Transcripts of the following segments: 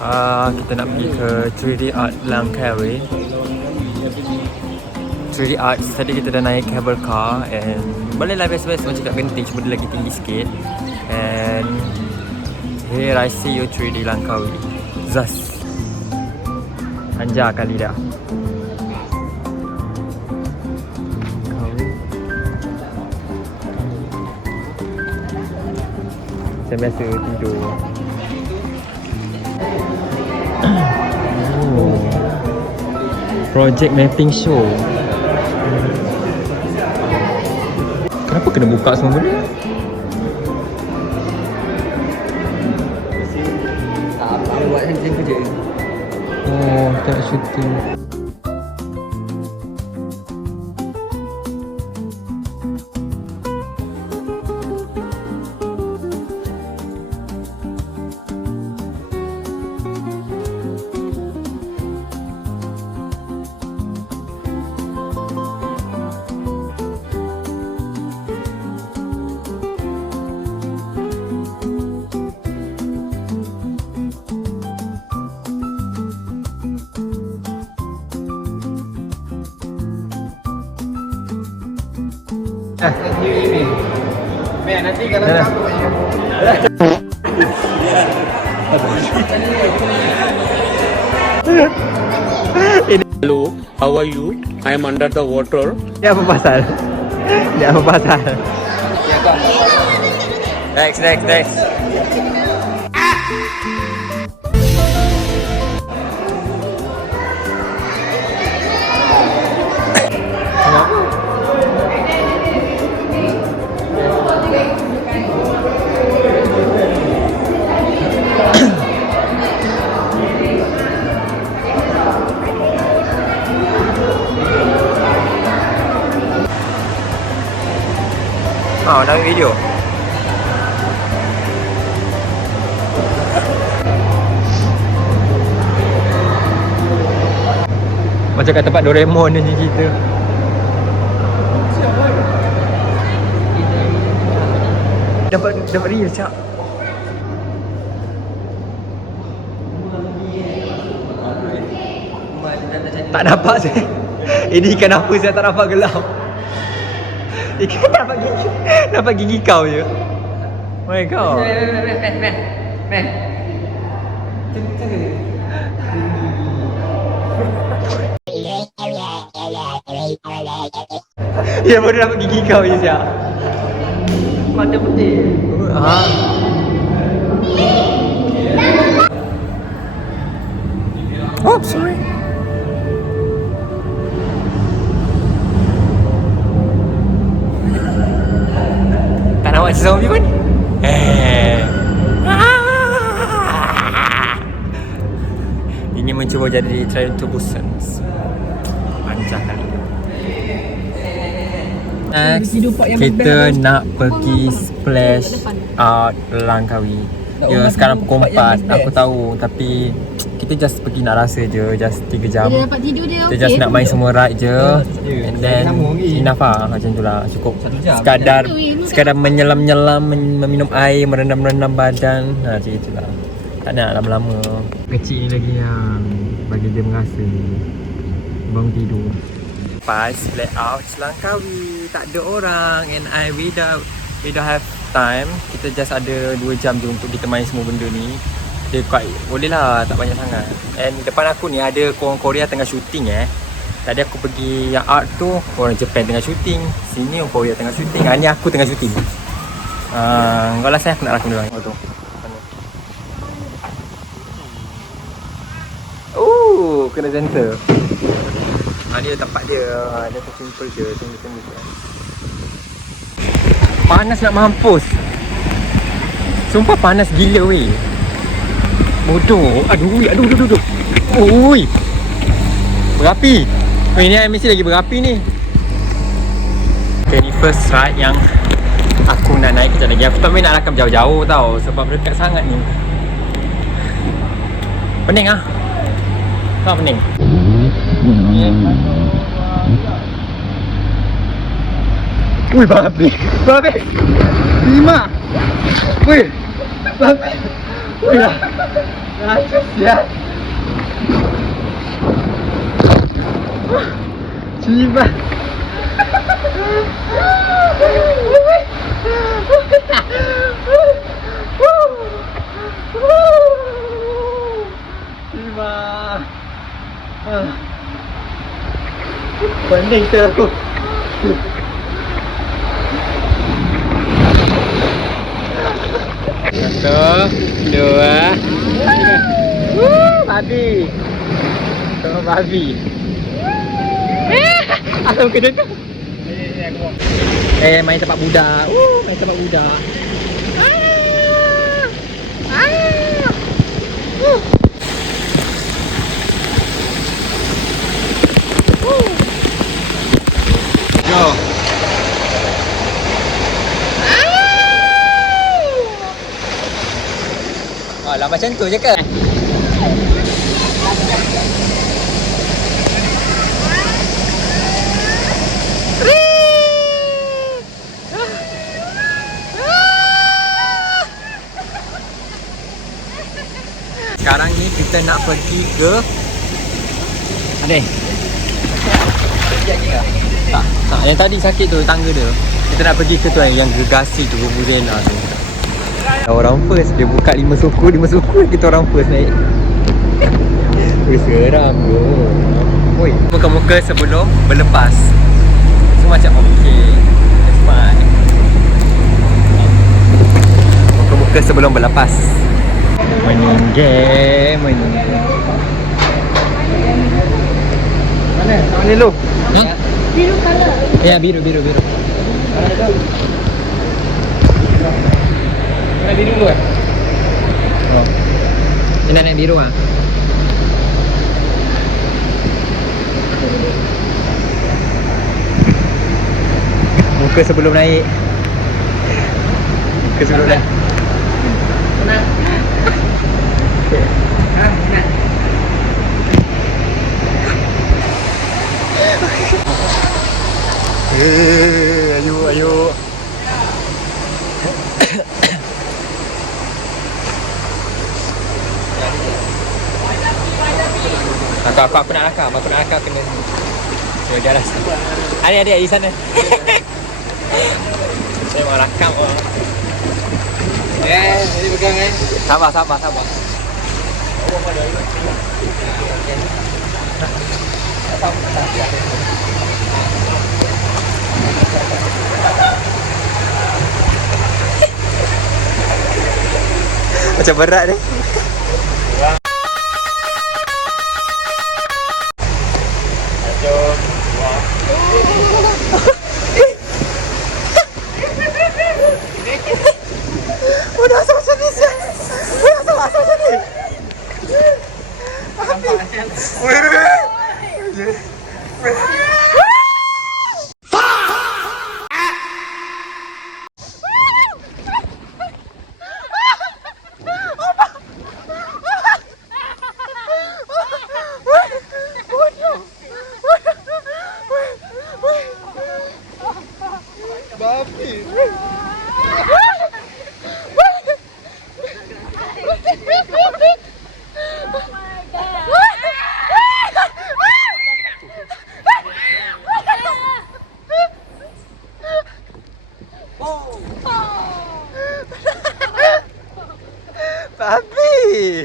Kita nak pergi ke 3D Art Langkawi. 3D Art, tadi kita dah naik cable car and boleh lah biasa-biasa macam kat Genting, cuma dia lagi tinggi sikit. And here I see you 3D Langkawi. Zas anjar kali dah. Macam biasa tidur. Project mapping show. Kenapa kena buka semua benda? Dia buat hand kerja. Oh, tak shooting. Nanti kalau Hello, how are you? I am under the water. Dia apa pasal? Dia apa pasal? Next. Nak ambil video. Macam kat tempat Doraemon ni cerita. Dapat real cak. Tak dapat saya. Ini ikan apa saya tak dapat gelap. Ikan dapat gigi kau je. Oh my god. Man. Ya baru dapat gigi kau je siap. Mata putih. Oh, sorry. Tak nak macam zombie pun. Ini mencuba jadi Train to Busan. Panjang kali. Next, kita nak pergi Splash Art Langkawi. Ya, sekarang pukul 4. Aku tahu, tapi kita just pergi nak rasa je, just 3 jam. Dia dapat tidur dia Kita just nak main semua ride je. And then enough lah, macam tu lah, cukup. Sekadar menyelam-nyelam, meminum air, merendam-rendam badan. Macam itulah. Tak nak lama-lama. Kecil ni lagi yang bagi dia merasa bangun tidur. Pas Black Out Langkawi, tak ada orang. And we don't have time. Kita just ada 2 jam je untuk kita main semua benda ni. Dia quite boleh lah, tak banyak sangat. And depan aku ni ada orang Korea tengah shooting Tadi aku pergi yang art tu, orang Japan tengah shooting. Sini orang Korea tengah shooting. Ni aku tengah shooting. Kau lah saya aku nak rakam dia orang. Oh tu. Kena center. Dia tempat dia. Dia tu simple je. Tunggu. Panas nak mampus. Sumpah panas gila weh. Bodoh. Aduh. Ui. Berapi. Ni mesti lagi berapi ni. Okay, ni first ride yang aku nak naik kejap lagi. Aku tak main nak rakam jauh-jauh tau, sebab dekat sangat ni. Pening ah. Tak pening. Ui, berapi. 5. Weh. Berapi. Weh lah. Ya. Ciba. Ciba. Pening tu aku. Satu, dua. Babi. Tengok babi. Asal kena tu. Main tempat budak. Main tempat budak. Go. Oh, lah macam tu je ke? Sekarang ni kita nak pergi ke Adeh. Tak, yang tadi sakit tu tangga dia. Kita nak pergi ke tu yang gergasi tu, Buzena tu. Orang first, dia buka 5 suku kita orang first naik. Seram bro. Oi, muka-muka sebelum berlepas. So macam okey. That's fine. Muka-muka sebelum berlepas. Meninggal. Mana? Mana lu? Biru color. Ya, biru. Mana biru lu Oh. Ini naik biru ah. Muka sebelum naik. Muka sebelum naik. Tenang. Tenang. Ayo. Aku nak rakam. Kena jalan. Adik di sana. Saya mau rakam. Jadi pegang Sabar. Macam berat ni. Udah asal macam ni. Babi.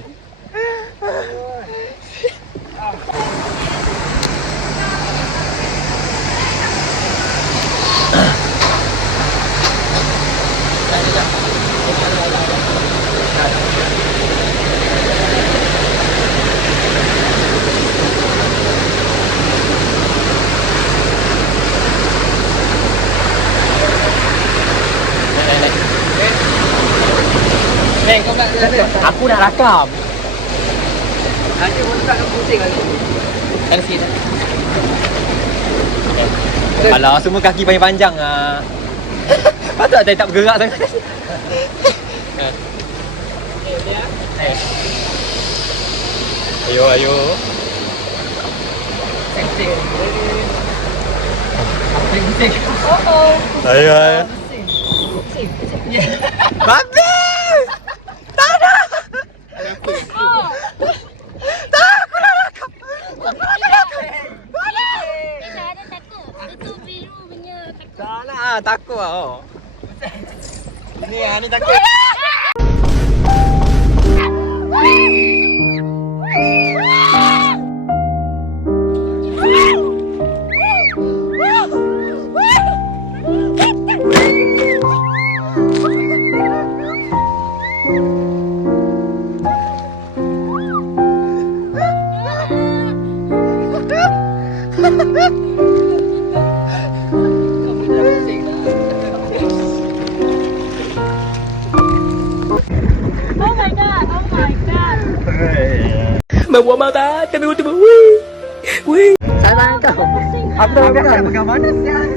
Aku nak rakam. Ada pun tak nak pusing lagi. Kan sikit. Alah, semua kaki panjang ah. Patut tak bergerak sangat. Ayo. Ayo. Babi! Tak ada! takut lah. Ni takut. Oh my god, oh my god. मैं वो माता tapi tiba wih Salah kau. Apa pegang mana siang?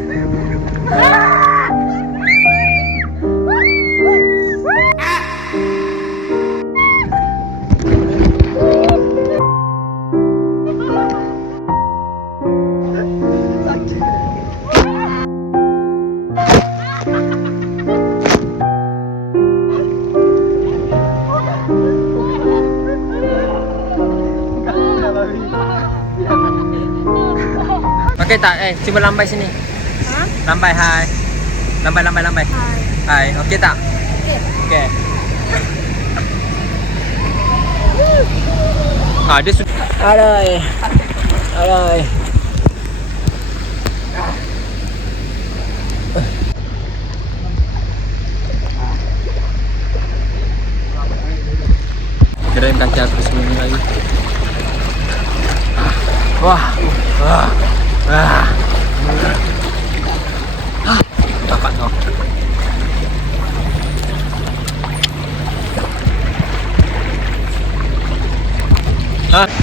Okey tak? Cuba lambai sini. Ha? Lambai, hai. Lambai. Hai. Okey tak? Okey. Dia sudah. Alai. Keren kaki aku sembunyi lagi. Wah. Dapat kau. Aduh,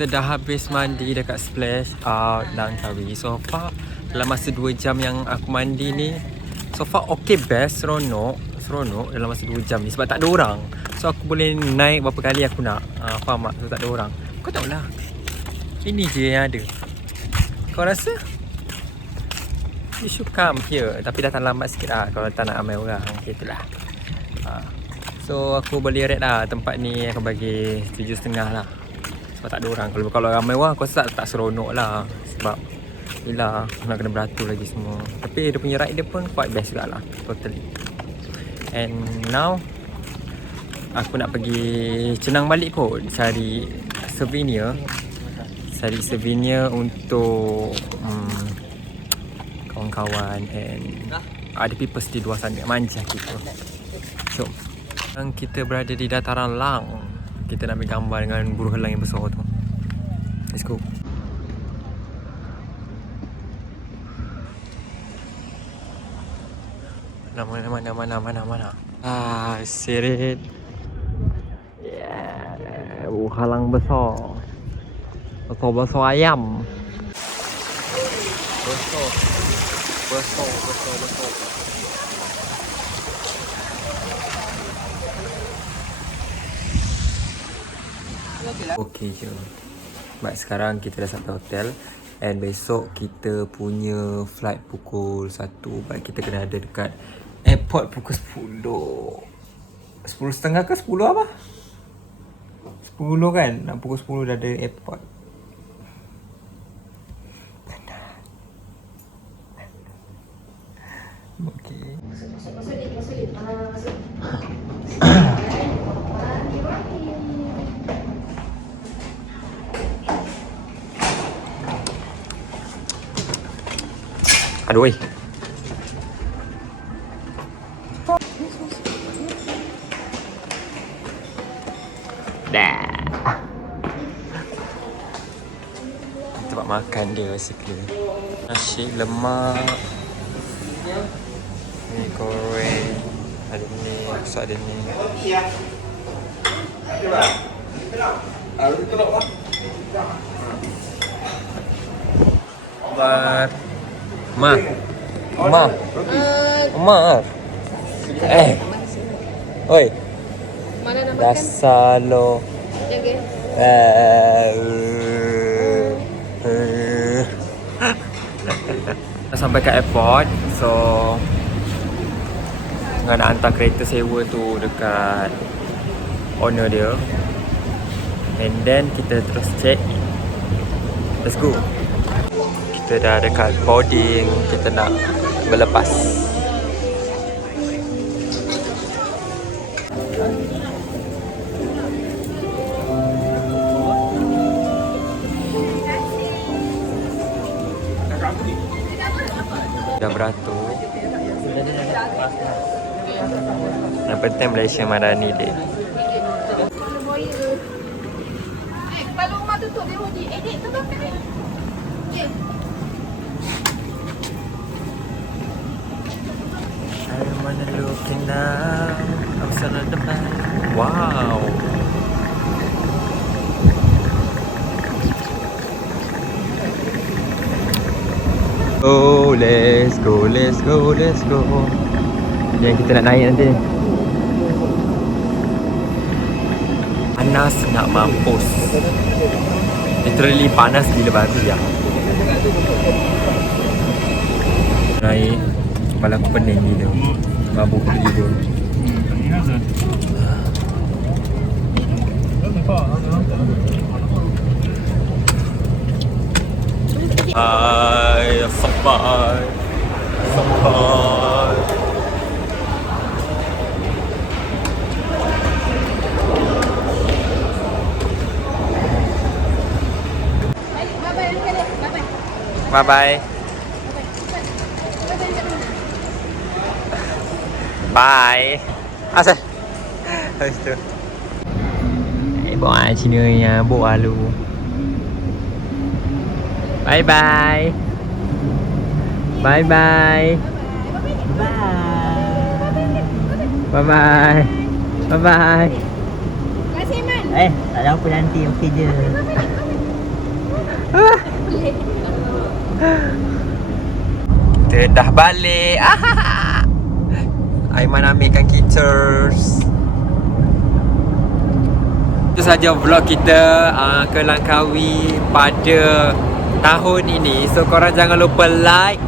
Kita dah habis mandi dekat Splash Out Langkawi. So far dalam masa 2 jam yang aku mandi ni, so far okay best, seronok dalam masa 2 jam ni sebab tak ada orang. So aku boleh naik berapa kali aku nak. Faham tak? So tak ada orang. Kau tahulah, ini je yang ada. Kau rasa? You should come here. Tapi datang lambat sikit lah kalau tak nak ramai orang. Okay, itulah. So aku boleh rate lah tempat ni. Aku bagi 7.5 lah sebab tak ada orang. Kalau ramai orang aku rasa tak seronok lah. Sebab yelah, nak kena beratur lagi semua. Tapi dia punya ride dia pun quite best juga lah. Totally. And now aku nak pergi Cenang balik kot. Cari souvenir untuk kawan-kawan and ada people di luar sana manja kita. So kita berada di dataran Lang. Kita nak ambil gambar dengan buruh helang yang besar tu. Let's go. Mana. Sirit. Yeah. Halang besar. Besar ayam. Besar. Okay je. Baik, sekarang kita dah sampai hotel. And besok kita punya flight pukul 1. Baik, kita kena ada dekat airport pukul 10. 10.30 ke 10 apa? 10 kan? Nak pukul 10 dah ada airport. Okay. Aduh, weh. Dah. Tempat makan dia basically. Nasi lemak. Mi goreng. Ada ni, so ada ni. Ma. Oi. Mana nak makan? Dasar lo. Jaga. Dah sampai kat airport. So tengah nak hantar kereta sewa tu dekat owner dia. And then kita terus check in. Let's go. Kita dah dekat boarding, kita nak berlepas. Dah beratur. Yang penting Malaysia Madani dia. Kalau rumah tutup dia bunyi. Dek, tutup kan? I wanna looking now. I'm so on the back. Wow. Oh, let's go, let's go, let's go. Yang kita nak naik nanti. Panas nak mampus. Literally panas gila babi ya. Naik, kepala aku pening gila. Mabuk gila. Hai, sampai. Sampai. Bye bye. Bye. Asal? Habis tu. Buat Cina yang buat lu. Bye bye. Bye bye. Bye bye. Bye bye. Terima kasih, Man. Tak ada apa nanti, okey je. Kita dah balik. Aiman ambilkan kita. Itu saja vlog kita ke Langkawi pada tahun ini. So korang jangan lupa like,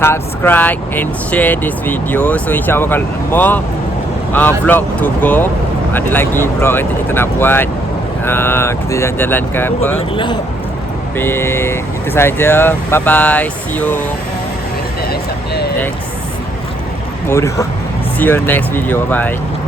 subscribe and share this video. So insyaAllah kalau more vlog to go, ada lagi vlog nanti kita nak buat. Kita jalan-jalan ke apa. Tapi itu saja. Bye bye. See you next. Bodoh. See you next video. Bye.